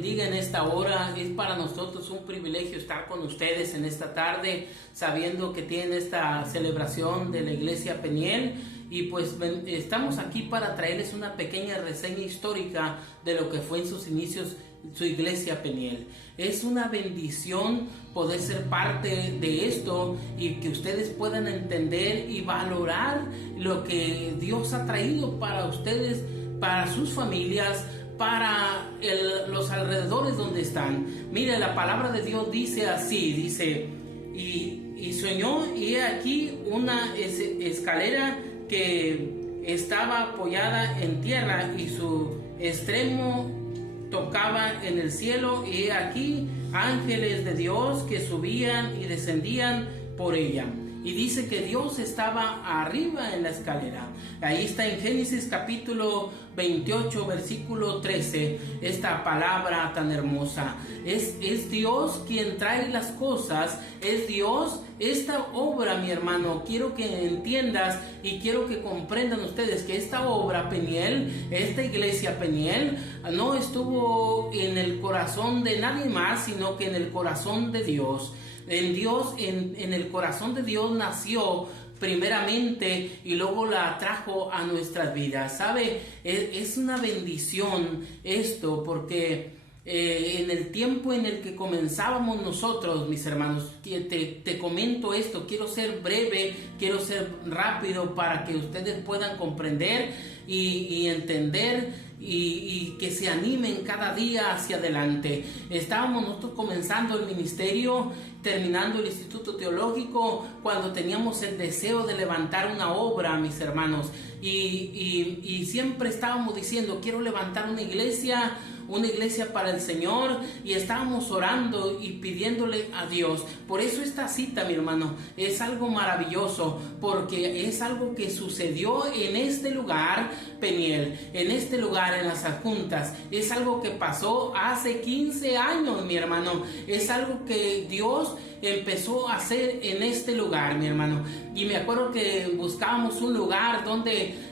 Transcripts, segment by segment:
bendiga en esta hora. Es para nosotros un privilegio estar con ustedes en esta tarde, sabiendo que tienen esta celebración de la Iglesia Peniel. Y pues estamos aquí para traerles una pequeña reseña histórica de lo que fue en sus inicios su Iglesia Peniel. Es una bendición poder ser parte de esto y que ustedes puedan entender y valorar lo que Dios ha traído para ustedes, para sus familias, para los alrededores donde están. Mire, la palabra de Dios dice así, dice, y soñó, y he aquí una escalera que estaba apoyada en tierra y su extremo tocaba en el cielo, y he aquí ángeles de Dios que subían y descendían por ella. Y dice que Dios estaba arriba en la escalera. Ahí está en Génesis capítulo 28 versículo 13, esta palabra tan hermosa. Es Dios quien trae las cosas, es Dios. Esta obra, mi hermano, quiero que entiendas y quiero que comprendan ustedes que esta obra Peniel, esta Iglesia Peniel, no estuvo en el corazón de nadie más, sino que en el corazón de Dios. En Dios, en el corazón de Dios nació primeramente y luego la trajo a nuestras vidas. ¿Sabe? Es una bendición esto, porque en el tiempo en el que comenzábamos nosotros, mis hermanos, te comento esto, quiero ser breve, quiero ser rápido para que ustedes puedan comprender y entender y que se animen cada día hacia adelante. Estábamos nosotros comenzando el ministerio, terminando el instituto teológico, cuando teníamos el deseo de levantar una obra, mis hermanos, y siempre estábamos diciendo, quiero levantar una iglesia para el Señor, y estábamos orando y pidiéndole a Dios. Por eso esta cita, mi hermano, es algo maravilloso, porque es algo que sucedió en este lugar Peniel, en este lugar, en las adjuntas. Es algo que pasó hace 15 años, mi hermano. Es algo que Dios empezó a hacer en este lugar, mi hermano. Y me acuerdo que buscábamos un lugar donde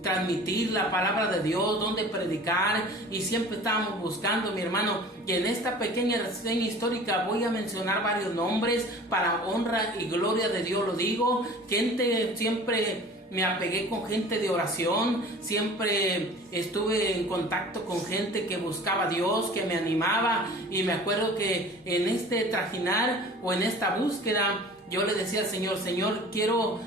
transmitir la palabra de Dios, donde predicar, y siempre estábamos buscando, mi hermano. Y en esta pequeña reseña histórica voy a mencionar varios nombres para honra y gloria de Dios, lo digo. Gente, siempre me apegué con gente de oración, siempre estuve en contacto con gente que buscaba a Dios, que me animaba, y me acuerdo que en este trajinar o en esta búsqueda yo le decía al Señor, Señor, quiero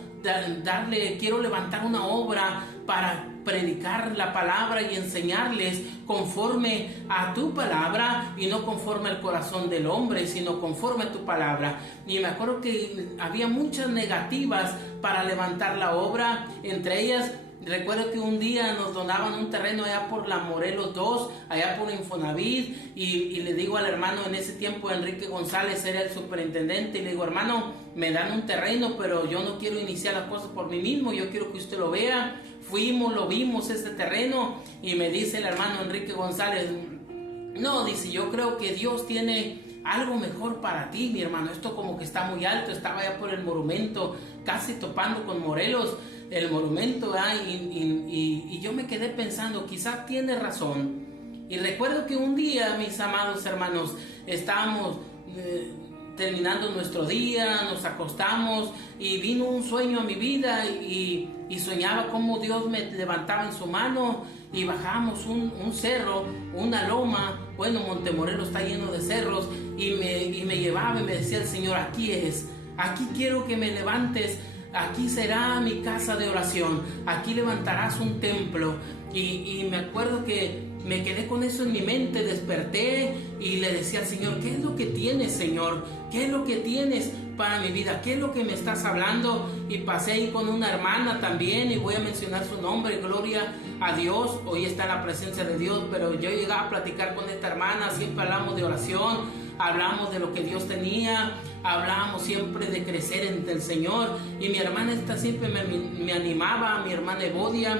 levantar una obra para predicar la palabra y enseñarles conforme a tu palabra y no conforme al corazón del hombre, sino conforme a tu palabra. Y me acuerdo que había muchas negativas para levantar la obra. Entre ellas, recuerdo que un día nos donaban un terreno allá por la Morelos 2, allá por Infonavit, y le digo al hermano, en ese tiempo Enrique González era el superintendente, y le digo, hermano, me dan un terreno, pero yo no quiero iniciar las cosas por mí mismo, yo quiero que usted lo vea. Fuimos, lo vimos, ese terreno, y me dice el hermano Enrique González, no, dice, yo creo que Dios tiene algo mejor para ti, mi hermano. Esto como que está muy alto, estaba allá por el monumento, casi topando con Morelos, el monumento, y yo me quedé pensando, quizás tiene razón. Y recuerdo que un día, mis amados hermanos, estábamos terminando nuestro día, nos acostamos, y vino un sueño a mi vida, y soñaba cómo Dios me levantaba en su mano y bajábamos un cerro, una loma. Bueno, Montemorelos está lleno de cerros, y me llevaba y me decía el Señor, aquí quiero que me levantes, aquí será mi casa de oración, aquí levantarás un templo. Y me acuerdo que me quedé con eso en mi mente, desperté y le decía al Señor, ¿qué es lo que tienes, Señor? ¿Qué es lo que tienes para mi vida? ¿Qué es lo que me estás hablando? Y pasé ahí con una hermana también, y voy a mencionar su nombre, gloria a Dios. Hoy está en la presencia de Dios, pero yo llegaba a platicar con esta hermana, siempre hablamos de oración, hablamos de lo que Dios tenía, hablábamos siempre de crecer en el Señor, y mi hermana esta siempre me animaba, mi hermana Evodia,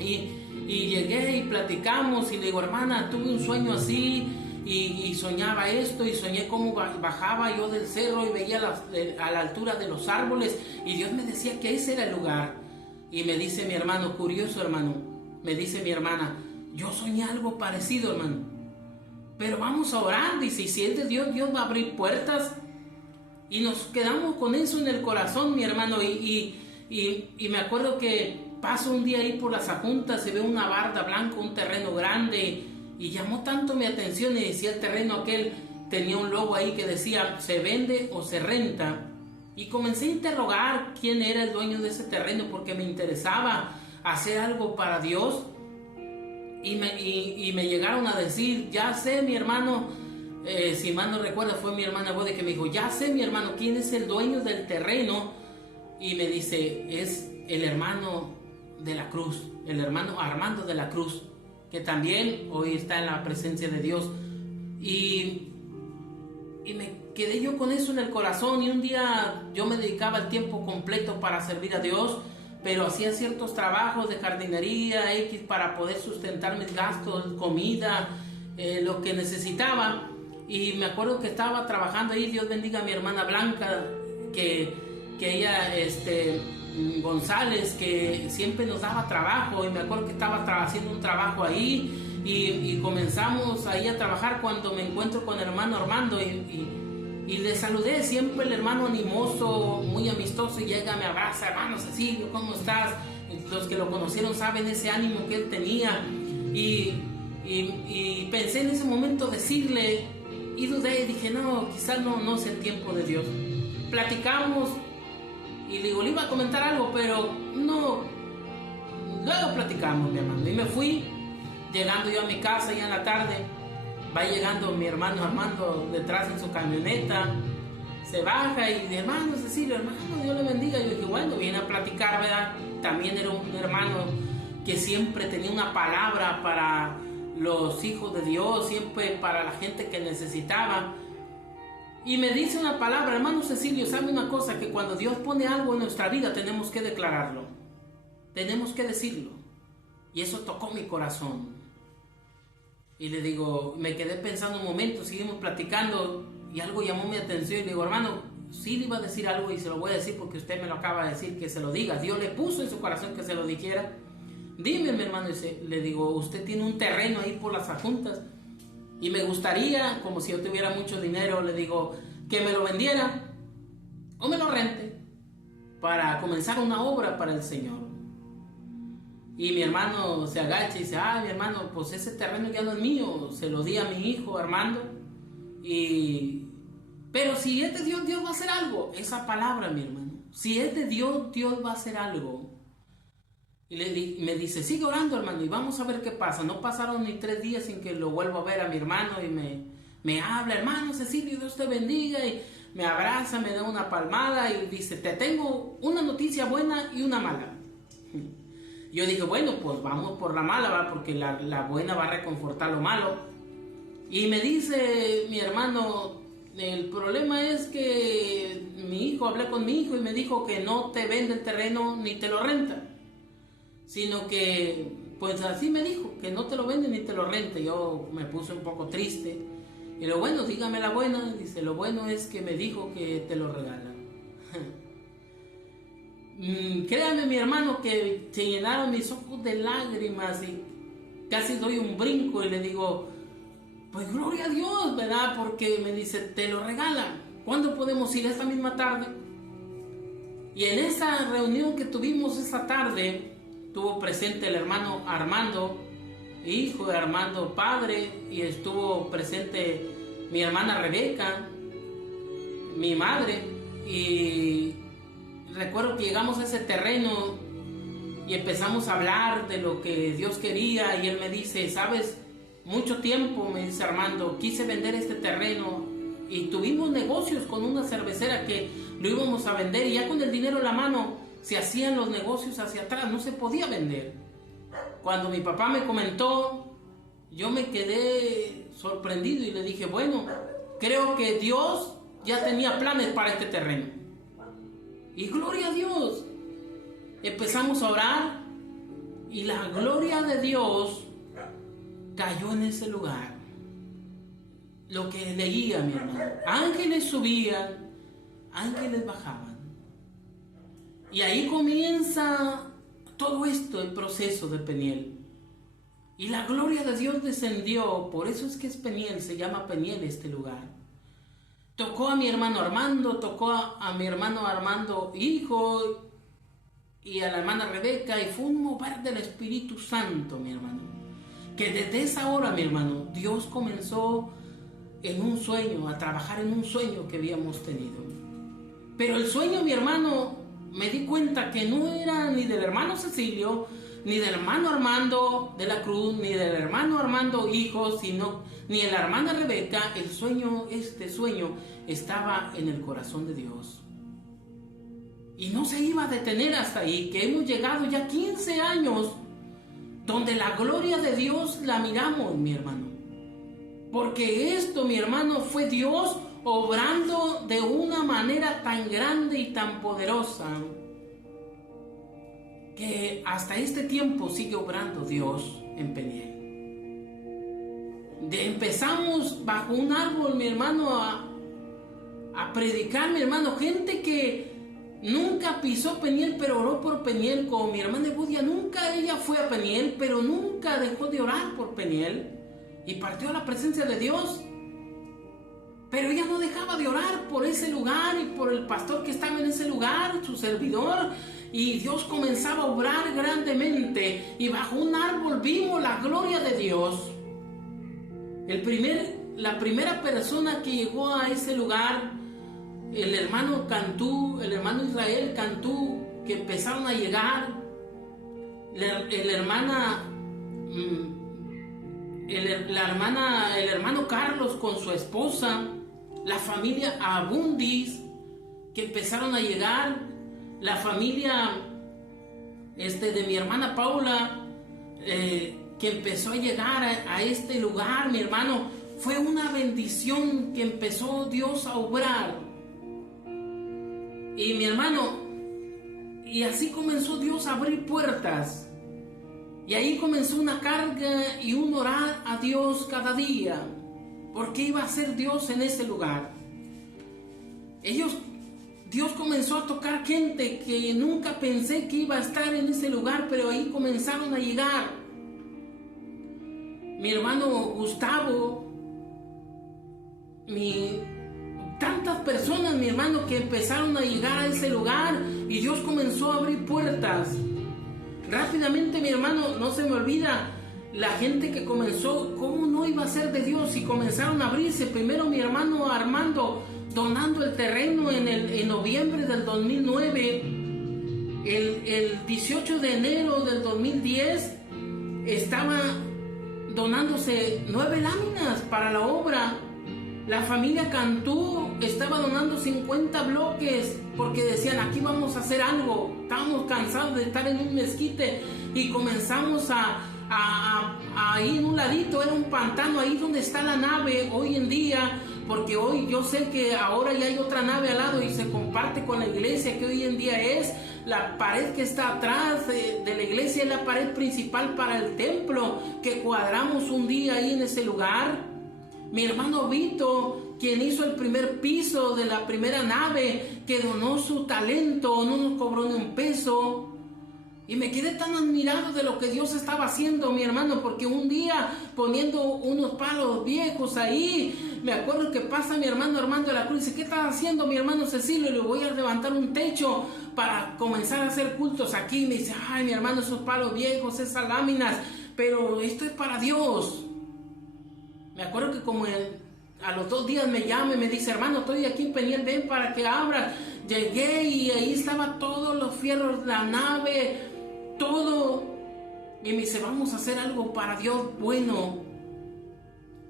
y llegué y platicamos, y le digo, hermana, tuve un sueño así, y soñaba esto, y soñé cómo bajaba yo del cerro y veía a la altura de los árboles, y Dios me decía que ese era el lugar. Y me dice mi hermano, curioso hermano, me dice mi hermana, yo soñé algo parecido, hermano, pero vamos a orar, dice, y si es de Dios, Dios va a abrir puertas. Y nos quedamos con eso en el corazón, mi hermano, y me acuerdo que paso un día ahí por las Ajuntas, se ve una barda blanca, un terreno grande, y llamó tanto mi atención, y decía el terreno aquel, tenía un logo ahí que decía, ¿se vende o se renta? Y comencé a interrogar quién era el dueño de ese terreno, porque me interesaba hacer algo para Dios. Y me llegaron a decir, ya sé, mi hermano, si mal no recuerdo, fue mi hermana Bode que me dijo, ya sé, mi hermano, quién es el dueño del terreno. Y me dice, es el hermano de la Cruz, el hermano Armando de la Cruz, que también hoy está en la presencia de Dios. Y me quedé yo con eso en el corazón, y un día yo me dedicaba el tiempo completo para servir a Dios, pero hacía ciertos trabajos de jardinería X para poder sustentar mis gastos, comida, lo que necesitaba. Y me acuerdo que estaba trabajando ahí, Dios bendiga a mi hermana Blanca, que ella, González, que siempre nos daba trabajo, y me acuerdo que estaba haciendo un trabajo ahí, y comenzamos ahí a trabajar cuando me encuentro con el hermano Armando, y le saludé, siempre el hermano animoso, muy amistoso, y llega, me abraza, hermano Cecilio, ¿cómo estás? Los que lo conocieron saben ese ánimo que él tenía, y pensé en ese momento decirle, y dudé, dije, no, quizás no es el tiempo de Dios. Platicamos, y le digo, le iba a comentar algo, pero no, luego platicamos, mi hermano, y me fui. Llegando yo a mi casa ya en la tarde, va llegando mi hermano Armando detrás en su camioneta, se baja y dice, hermano Cecilio, hermano, Dios le bendiga. Y yo dije, bueno, viene a platicar, ¿verdad? También era un hermano que siempre tenía una palabra para los hijos de Dios, siempre para la gente que necesitaba. Y me dice una palabra, hermano Cecilio, ¿sabe una cosa? Que cuando Dios pone algo en nuestra vida tenemos que declararlo, tenemos que decirlo. Y eso tocó mi corazón. Y le digo, me quedé pensando un momento, seguimos platicando, y algo llamó mi atención, y le digo, hermano, sí le iba a decir algo, y se lo voy a decir porque usted me lo acaba de decir, que se lo diga. Dios le puso en su corazón que se lo dijera. Dime, mi hermano, le digo, usted tiene un terreno ahí por las Ajuntas, y me gustaría, como si yo tuviera mucho dinero, le digo, que me lo vendiera o me lo rente para comenzar una obra para el Señor. Y mi hermano se agacha y dice, mi hermano, pues ese terreno ya no es mío, se lo di a mi hijo Armando, pero si es de Dios, Dios va a hacer algo. Esa palabra, mi hermano, si es de Dios, Dios va a hacer algo. Y me dice, sigue orando, hermano, y vamos a ver qué pasa. No pasaron ni 3 días sin que lo vuelva a ver a mi hermano, y me habla, hermano Cecilio, Dios te bendiga, y me abraza, me da una palmada, y dice, te tengo una noticia buena y una mala. Yo dije, bueno, pues vamos por la mala, ¿va? Porque la buena va a reconfortar lo malo. Y me dice mi hermano, el problema es que hablé con mi hijo y me dijo que no te vende el terreno ni te lo renta, sino que, pues así me dijo, que no te lo vende ni te lo renta. Yo me puse un poco triste. Y lo bueno, dígame la buena. Dice, lo bueno es que me dijo que te lo regalan. Créame, mi hermano, que se llenaron mis ojos de lágrimas y casi doy un brinco, y le digo, pues gloria a Dios, ¿verdad? Porque me dice, te lo regalan. ¿Cuándo podemos ir? Esta misma tarde. Y en esa reunión que tuvimos esa tarde, estuvo presente el hermano Armando, hijo de Armando padre, y estuvo presente mi hermana Rebeca, mi madre, y recuerdo que llegamos a ese terreno y empezamos a hablar de lo que Dios quería, y él me dice, sabes, mucho tiempo, me dice Armando, quise vender este terreno, y tuvimos negocios con una cervecera que lo íbamos a vender, y ya con el dinero en la mano se hacían los negocios hacia atrás, no se podía vender. Cuando mi papá me comentó, yo me quedé sorprendido y le dije, bueno, creo que Dios ya tenía planes para este terreno. Y gloria a Dios. Empezamos a orar y la gloria de Dios cayó en ese lugar. Lo que leía, mi hermano, ángeles subían, ángeles bajaban. Y ahí comienza todo esto, el proceso de Peniel. Y la gloria de Dios descendió. Por eso es que es Peniel, se llama Peniel este lugar. Tocó a mi hermano Armando, tocó a mi hermano Armando hijo y a la hermana Rebeca, y fue un mover del Espíritu Santo, mi hermano. Que desde esa hora, mi hermano, Dios comenzó en un sueño, a trabajar en un sueño que habíamos tenido. Pero el sueño, mi hermano, me di cuenta que no era ni del hermano Cecilio, ni del hermano Armando de la Cruz, ni del hermano Armando hijo, sino ni de la hermana Rebeca. El sueño, este sueño, estaba en el corazón de Dios. Y no se iba a detener hasta ahí, que hemos llegado ya 15 años, donde la gloria de Dios la miramos, mi hermano. Porque esto, mi hermano, fue Dios obrando de una manera tan grande y tan poderosa, que hasta este tiempo sigue obrando Dios en Peniel. Empezamos bajo un árbol, mi hermano, a predicar, mi hermano, gente que nunca pisó Peniel, pero oró por Peniel, como mi hermana Evodia. Nunca ella fue a Peniel, pero nunca dejó de orar por Peniel, y partió a la presencia de Dios. Pero ella no dejaba de orar por ese lugar y por el pastor que estaba en ese lugar, su servidor. Y Dios comenzaba a obrar grandemente, y bajo un árbol vimos la gloria de Dios. La primera persona que llegó a ese lugar, el hermano Cantú, el hermano Israel Cantú, que empezaron a llegar, el hermano Carlos con su esposa, la familia Abundis, que empezaron a llegar, la familia de mi hermana Paula, que empezó a llegar a este lugar, mi hermano. Fue una bendición que empezó Dios a obrar. Y mi hermano, y así comenzó Dios a abrir puertas. Y ahí comenzó una carga y un orar a Dios cada día, porque iba a ser Dios en ese lugar. Dios comenzó a tocar gente que nunca pensé que iba a estar en ese lugar, pero ahí comenzaron a llegar. Mi hermano Gustavo, tantas personas, mi hermano, que empezaron a llegar a ese lugar, y Dios comenzó a abrir puertas. Rápidamente, mi hermano, no se me olvida la gente que comenzó, ¿cómo no iba a ser de Dios? Y comenzaron a abrirse. Primero mi hermano Armando donando el terreno en noviembre del 2009. El 18 de enero del 2010 estaba donándose 9 láminas para la obra. La familia Cantú estaba donando 50 bloques, porque decían, aquí vamos a hacer algo. Estábamos cansados de estar en un mezquite, y comenzamos ahí en un ladito, era un pantano, ahí donde está la nave hoy en día, porque hoy yo sé que ahora ya hay otra nave al lado y se comparte con la iglesia, que hoy en día es la pared que está atrás de la iglesia, es la pared principal para el templo, que cuadramos un día ahí en ese lugar. Mi hermano Vito, quien hizo el primer piso de la primera nave, que donó su talento, no nos cobró ni un peso. Y me quedé tan admirado de lo que Dios estaba haciendo, mi hermano, porque un día poniendo unos palos viejos ahí, me acuerdo que pasa mi hermano Armando de la Cruz y dice, ¿qué estás haciendo, mi hermano Cecilio? Y le voy a levantar un techo para comenzar a hacer cultos aquí. Y me dice, ay, mi hermano, esos palos viejos, esas láminas, pero esto es para Dios. Me acuerdo que como a los 2 días me llama y me dice, hermano, estoy aquí en Peniel, ven para que abras. Llegué y ahí estaban todos los fierros, la nave, todo. Y me dice, vamos a hacer algo para Dios bueno.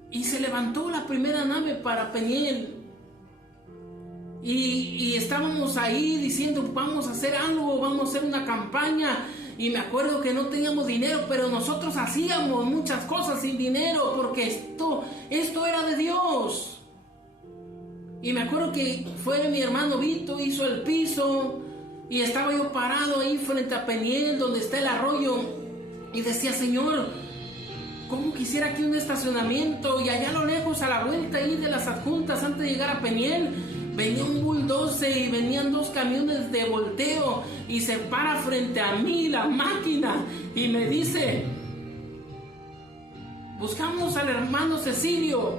Y se levantó la primera nave para Peniel. Y estábamos ahí diciendo, vamos a hacer algo, vamos a hacer una campaña. Y me acuerdo que no teníamos dinero, pero nosotros hacíamos muchas cosas sin dinero, porque esto era de Dios. Y me acuerdo que fue mi hermano Vito, hizo el piso, y estaba yo parado ahí frente a Peniel, donde está el arroyo, y decía, Señor, ¿cómo quisiera aquí un estacionamiento? Y allá a lo lejos, a la vuelta ahí de las adjuntas, antes de llegar a Peniel, venía un bulldozer y venían 2 camiones de volteo, y se para frente a mí la máquina y me dice, buscamos al hermano Cecilio.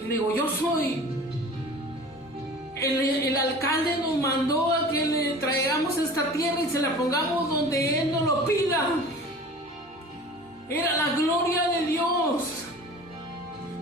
Y le digo, yo soy. El alcalde nos mandó a que le traigamos esta tierra y se la pongamos donde él nos lo pida. Era la gloria de Dios.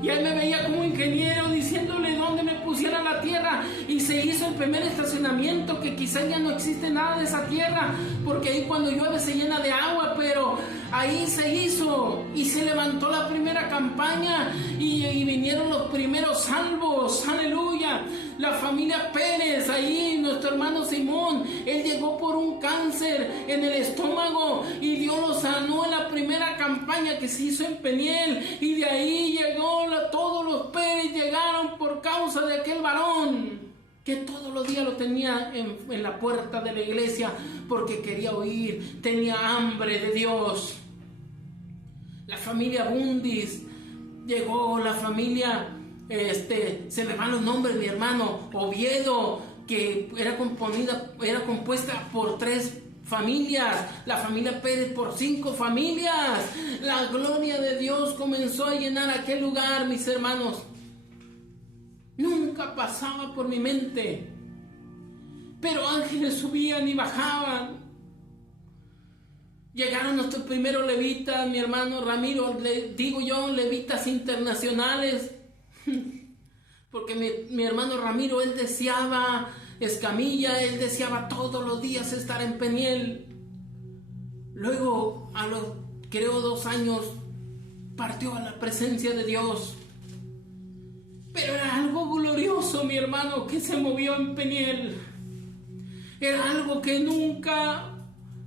Y él me veía como ingeniero diciéndole dónde me pusiera la tierra. Y se hizo el primer estacionamiento, que quizá ya no existe nada de esa tierra, porque ahí cuando llueve se llena de agua, pero ahí se hizo. Y se levantó la primera campaña y vinieron los primeros salvos. Aleluya. La familia Pérez, ahí nuestro hermano Simón, él llegó por un cáncer en el estómago y Dios lo sanó en la primera campaña que se hizo en Peniel. Y de ahí llegó, todos los Pérez llegaron por causa de aquel varón que todos los días lo tenía en la puerta de la iglesia porque quería oír, tenía hambre de Dios. La familia Bundis llegó, la familia, se me van los nombres, mi hermano Oviedo, que era compuesta por 3 familias, la familia Pérez por 5 familias. La gloria de Dios comenzó a llenar aquel lugar, mis hermanos. Nunca pasaba por mi mente, pero ángeles subían y bajaban. Llegaron nuestros primeros levitas, mi hermano Ramiro, le digo yo, levitas internacionales, porque mi hermano Ramiro, él deseaba Escamilla, él deseaba todos los días estar en Peniel. Luego, a los, creo, 2 años, partió a la presencia de Dios. Pero era algo glorioso, mi hermano, que se movió en Peniel. Era algo que nunca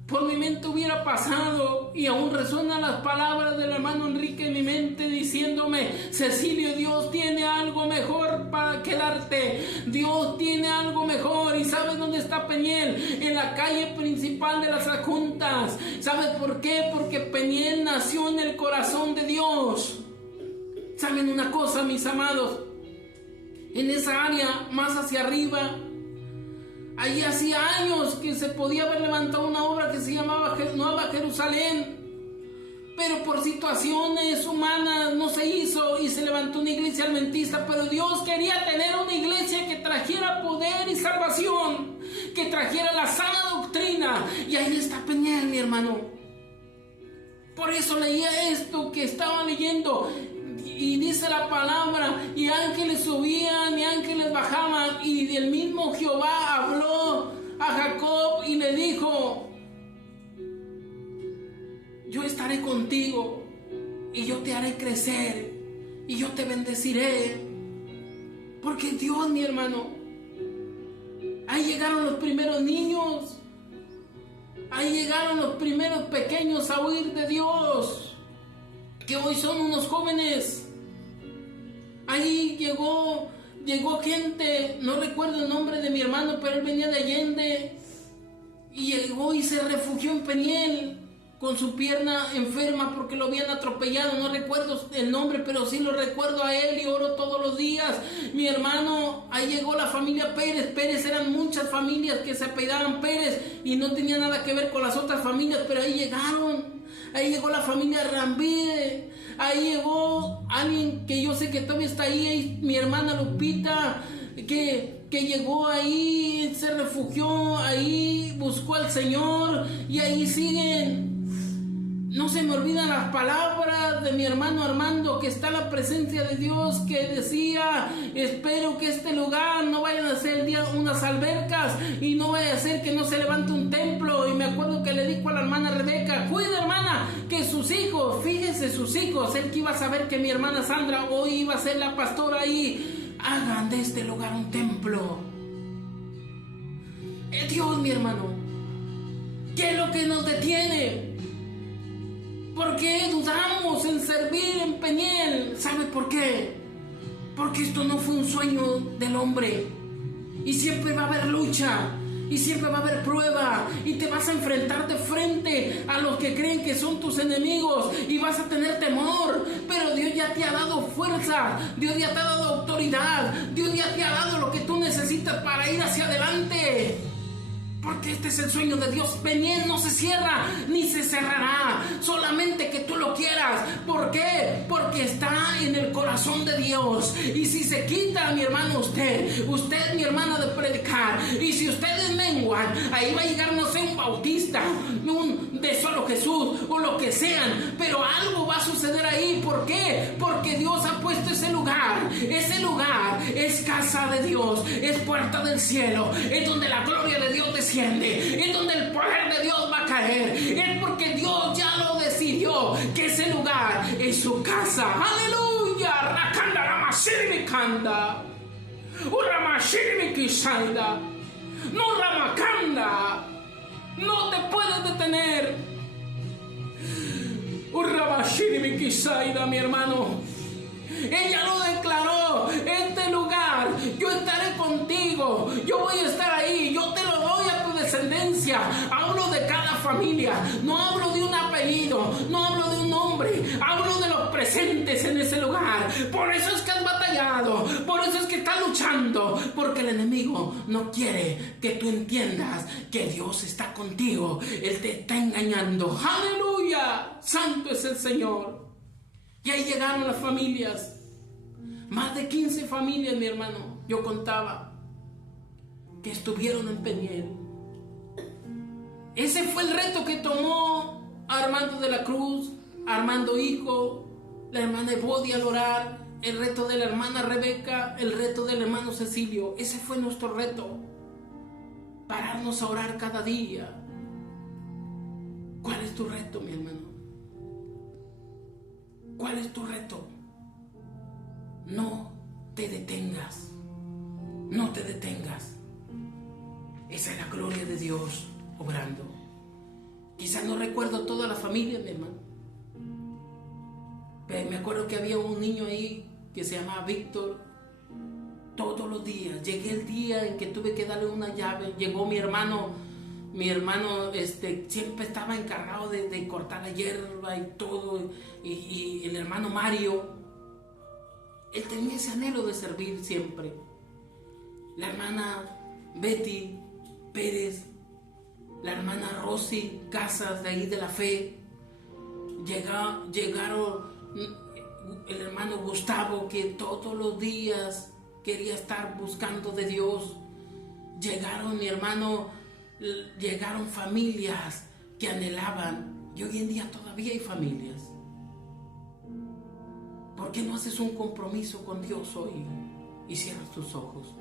por mi mente hubiera pasado, y aún resuenan las palabras del hermano Enrique en mi mente diciéndome: Cecilio, Dios tiene algo mejor para que darte. Dios tiene algo mejor. ¿Y sabes dónde está Peniel? En la calle principal de las Adjuntas. ¿Sabes por qué? Porque Peniel nació en el corazón de Dios. ¿Saben una cosa, mis amados? En esa área más hacia arriba, ahí hacía años que se podía haber levantado una obra que se llamaba Nueva Jerusalén, pero por situaciones humanas no se hizo y se levantó una iglesia adventista. Pero Dios quería tener una iglesia que trajera poder y salvación, que trajera la sana doctrina, y ahí está Peniel, mi hermano. Por eso leía esto que estaba leyendo. Y dice la palabra, y ángeles subían y ángeles bajaban, y el mismo Jehová habló a Jacob y le dijo: yo estaré contigo, y yo te haré crecer, y yo te bendeciré. Porque Dios, mi hermano, ahí llegaron los primeros niños, ahí llegaron los primeros pequeños a oír de Dios, que hoy son unos jóvenes. Ahí llegó gente, no recuerdo el nombre de mi hermano, pero él venía de Allende, y llegó y se refugió en Peniel con su pierna enferma porque lo habían atropellado. No recuerdo el nombre, pero sí lo recuerdo a él, y oro todos los días. Mi hermano, ahí llegó la familia Pérez. Pérez eran muchas familias que se apellidaban Pérez y no tenía nada que ver con las otras familias, pero ahí llegaron. Ahí llegó la familia Rambide. Ahí llegó alguien que yo sé que todavía está ahí, mi hermana Lupita, que llegó ahí, se refugió ahí, buscó al Señor, y ahí siguen. No se me olvidan las palabras de mi hermano Armando, que está en la presencia de Dios, que decía: espero que este lugar no vayan a ser unas albercas, y no vaya a ser que no se levante un templo. Y me acuerdo que le dijo a la hermana Rebeca: cuida, hermana, que sus hijos, fíjese, sus hijos, él que iba a saber que mi hermana Sandra hoy iba a ser la pastora ahí, hagan de este lugar un templo. Dios, mi hermano, ¿qué es lo que nos detiene? ¿Por qué dudamos en servir en Peniel? ¿Sabe por qué? Porque esto no fue un sueño del hombre, y siempre va a haber lucha, y siempre va a haber prueba, y te vas a enfrentar de frente a los que creen que son tus enemigos, y vas a tener temor. Pero Dios ya te ha dado fuerza, Dios ya te ha dado autoridad, Dios ya te ha dado lo que tú necesitas para ir hacia adelante. Porque este es el sueño de Dios. Peniel no se cierra ni se cerrará, solamente que tú lo quieras. ¿Por qué? Porque está en el corazón de Dios. Y si se quita, mi hermano, usted, mi hermana, de predicar, y si ustedes menguan, ahí va a llegar, no sé, un bautista, un de solo Jesús o lo que sean, pero algo va a suceder ahí. ¿Por qué? Porque Dios ha puesto ese lugar. Ese lugar es casa de Dios, es puerta del cielo, es donde la gloria de Dios desciende, es donde el poder de Dios va a caer. Es porque Dios ya lo decidió, que ese lugar es su casa. Aleluya. Rakanda ramashiri kanda, uramashiri kisaida, no ramakanda, no te puedes detener. Uramashiri kisaida, mi hermano. Ella lo declaró: este lugar, yo estaré contigo, yo voy a estar ahí, yo te lo doy a tu descendencia. Hablo de cada familia, no hablo de un apellido, no hablo de un nombre, hablo de los presentes en ese lugar. Por eso es que has batallado, por eso es que estás luchando, porque el enemigo no quiere que tú entiendas que Dios está contigo. Él te está engañando. ¡Aleluya! Santo es el Señor. Y ahí llegaron las familias, más de 15 familias, mi hermano, yo contaba, que estuvieron en Peniel. Ese fue el reto que tomó Armando de la Cruz, Armando hijo, la hermana Evodia al orar, el reto de la hermana Rebeca, el reto del hermano Cecilio. Ese fue nuestro reto, pararnos a orar cada día. ¿Cuál es tu reto, mi hermano? ¿Cuál es tu reto? No te detengas. No te detengas. Esa es la gloria de Dios obrando. Quizás no recuerdo toda la familia, mi hermano. Pero me acuerdo que había un niño ahí que se llamaba Víctor. Todos los días. Llegué el día en que tuve que darle una llave. Llegó mi hermano. Mi hermano siempre estaba encargado de cortar la hierba y todo. Y el hermano Mario, él tenía ese anhelo de servir siempre. La hermana Betty Pérez, la hermana Rosy Casas de ahí de la Fe. Llegaron el hermano Gustavo, que todos los días quería estar buscando de Dios. Llegaron mi hermano. Llegaron familias que anhelaban, y hoy en día todavía hay familias. ¿Por qué no haces un compromiso con Dios hoy y cierras tus ojos?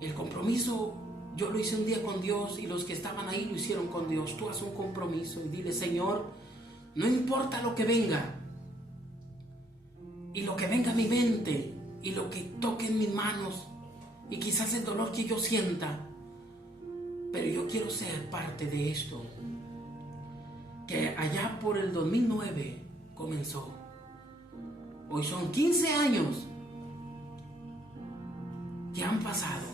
El compromiso, yo lo hice un día con Dios, y los que estaban ahí lo hicieron con Dios. Tú haz un compromiso y dile: Señor, no importa lo que venga, y lo que venga a mi mente, y lo que toque en mis manos, y quizás el dolor que yo sienta, pero yo quiero ser parte de esto, que allá por el 2009 comenzó. Hoy son 15 años que han pasado.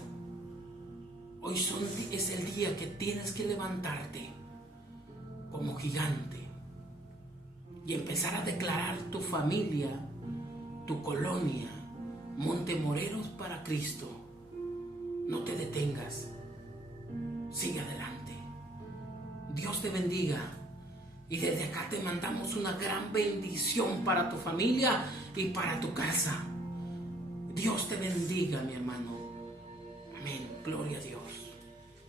Hoy es el día que tienes que levantarte como gigante y empezar a declarar tu familia, tu colonia, Montemoreros para Cristo. No te detengas. Sigue adelante. Dios te bendiga. Y desde acá te mandamos una gran bendición para tu familia y para tu casa. Dios te bendiga, mi hermano. Amén. Gloria a Dios.